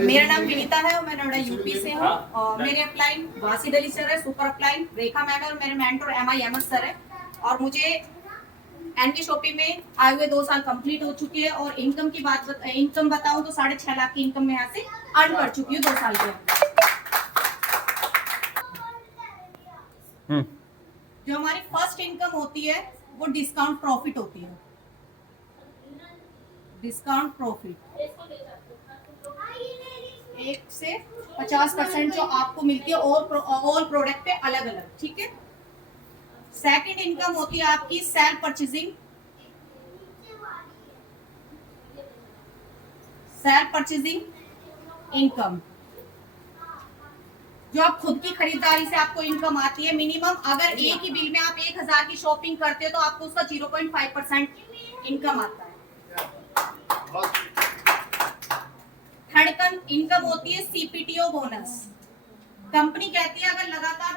मेरा नाम विनीता है और मैं नोएडा यूपी से हूँ। और मेरे अपलाइन वासिद अली सर है, सुपर अपलाइन रेखा मैम है और मेरे मेंटर MI सर है। और मुझे एनके शॉपिंग में आए हुए 2 साल कंप्लीट हो चुकी है। और इनकम बताऊं तो 6.5 लाख की इनकम मैं यहाँ से अर्न कर चुकी हूँ 2 साल के अंदर। जो हमारी फर्स्ट इनकम होती है वो डिस्काउंट प्रॉफिट होती है। डिस्काउंट प्रॉफिट 1 से 50% जो आपको मिलती है और प्रोडक्ट पे अलग अलग, ठीक है। सेकंड इनकम होती है आपकी सेल्फ परचेजिंग इनकम, जो आप खुद की खरीदारी से आपको इनकम आती है। मिनिमम अगर एक ही बिल में आप 1000 की शॉपिंग करते हो तो आपको उसका 0.5% इनकम आता है। थर्ड इनकम होती है CPTO बोनस। कंपनी कहती है अगर लगातार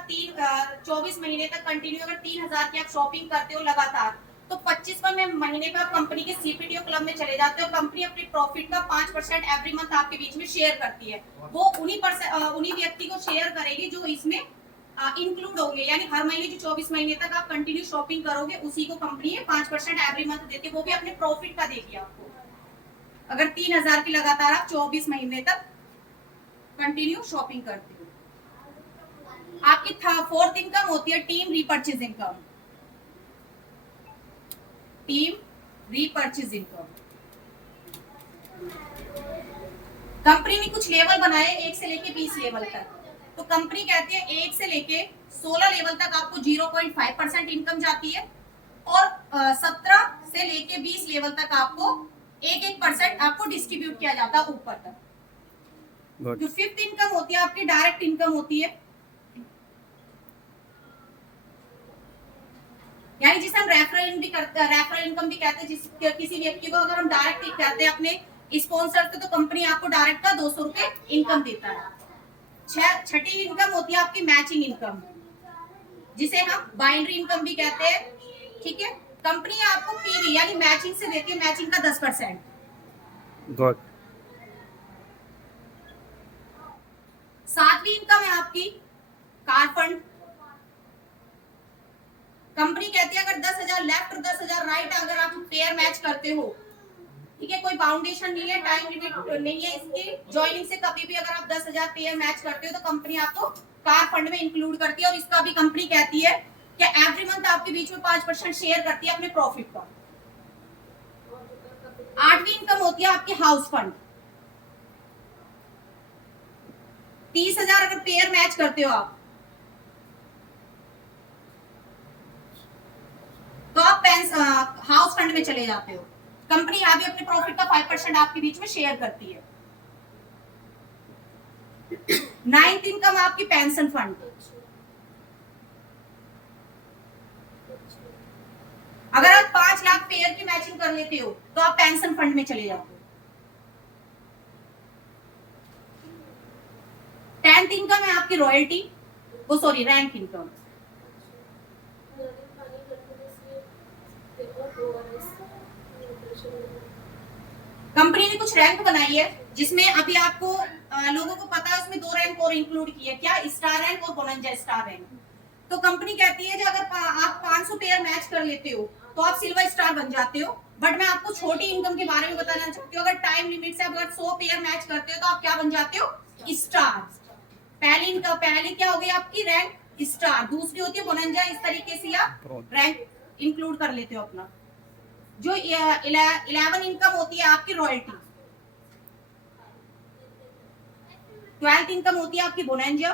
24 महीने तक कंटिन्यू अगर 3000 की आप शॉपिंग करते हो लगातार, तो 25वें महीने पे आप कंपनी के CPTO क्लब में चले जाते हो। कंपनी अपनी प्रॉफिट का 5% एवरी मंथ आपके बीच में शेयर करती है। वो उन्हीं व्यक्ति को शेयर करेगी जो इसमें इंक्लूड होंगे, यानी हर महीने जो 24 महीने तक आप कंटिन्यू शॉपिंग करोगे उसी को कंपनी 5% एवरी मंथ देती है। वो भी अपने प्रॉफिट का देगी आपको। अगर 3000 की लगातार आप 24 महीने तक कंटिन्यू शॉपिंग करते हो। आपकी फोर्थ इनकम होती है टीम रीपर्चेज इनकम। कंपनी ने कुछ लेवल बनाए 1 से लेके 20 लेवल तक। तो कंपनी कहती है 1 से लेके 16 लेवल तक आपको 0.5% इनकम जाती है और 17 से लेके 20 लेवल तक आपको 1% आपको डिस्ट्रीब्यूट किया जाता है ऊपर तक। जो फिफ्थ इनकम होती है आपकी डायरेक्ट इनकम होती है, यानी जिसे हम रेफरल इनकम भी कहते हैं। किसी व्यक्ति को अगर हम डायरेक्ट कहते हैं अपने स्पॉन्सर से, तो कंपनी आपको डायरेक्ट का 200 रुपए इनकम देता है। छठी इनकम होती है आपकी मैचिंग इनकम, जिसे हम बाइनरी इनकम भी कहते हैं, ठीक है। कंपनी आपको PV यानी मैचिंग से देती है, मैचिंग का 10%। सातवीं इनकम है आपकी कार फंड। कंपनी कहती है अगर 10,000 लेफ्ट और 10,000 राइट अगर आप पेयर मैच करते हो, ठीक है, कोई बाउंडेशन नहीं है, टाइम लिमिट नहीं है इसकी, ज्वाइनिंग से कभी भी अगर आप 10,000 पेयर मैच करते हो तो कंपनी आपको कार फंड में इंक्लूड करती है। और इसका भी कंपनी कहती है कि एवरी मंथ आपके बीच में 5% शेयर करती है अपने प्रॉफिट का। आठवीं इनकम होती है आपकी हाउस फंड। 30,000 अगर पेयर मैच करते हो आप, तो आप हाउस फंड में चले जाते हो। कंपनी यहाँ भी अपने प्रॉफिट का 5% आपके बीच में शेयर करती है। 9th इनकम आपकी पेंशन फंड। अगर आप 5 लाख पेयर की मैचिंग कर लेते हो तो आप पेंशन फंड में चले जाते हो। 10th इनकम है आपकी रॉयल्टी, रैंक इनकम। कंपनी ने कुछ रैंक बनाई है जिसमें अभी आपको लोगों को पता है उसमें 2 रैंक और इंक्लूड की है, क्या, स्टार रैंक और बोनंजा स्टार रैंक। तो कंपनी कहती है कि अगर आप 500 पेयर मैच कर लेते हो तो आप सिल्वर स्टार बन जाते हो। बट मैं आपको छोटी इनकम के बारे में बताना चाहती हूँ। अगर टाइम लिमिट से अगर 100 पेयर मैच करते हो तो आप क्या बन जाते हो, स्टार। पहली क्या हो गई आपकी रैंक, स्टार। दूसरी होती है बोनंजा। इस तरीके से आप रैंक इंक्लूड कर लेते हो अपना। जो 11 इनकम होती है आपकी रॉयल्टी। 12th इनकम होती है आपकी बोनंजा।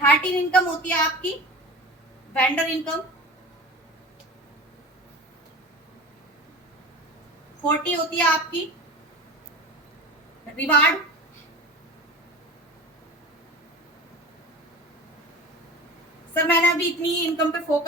13 इनकम होती है आपकी वेंडर इनकम। 40 होती है आपकी रिवार्ड। सर मैंने अभी इतनी इनकम पे फोकस